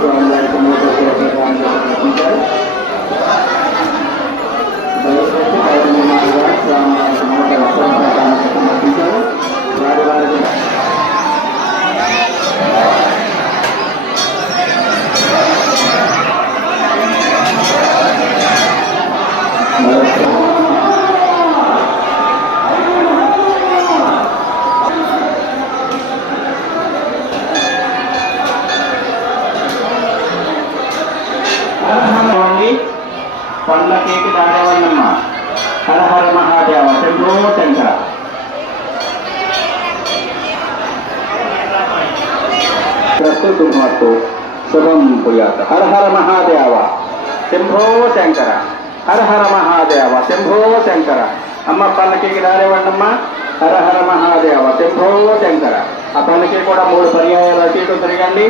స్వామివారికి మూట సమర్పించారు. దయచేసి పౌర్ణిమాలుగా స్వామివారికి మూట సమర్పించారు. వారి వారికి పండ్ల కేకి దాడేవన్నమ్మ. హర హర మహాదేవ శంభో శంకర. ప్రస్తుతం శుభం భూయాత్. హర హర మహాదేవ శంభో శంకర. హర హర మహాదేవ శంభో శంకర. అమ్మ పల్లకి దారేవన్నమ్మ. హర హర మహాదేవ శంభో శంకర. ఆ పల్లకి కూడా 3 పర్యాయాలు అటు ఇటు తిరగండి.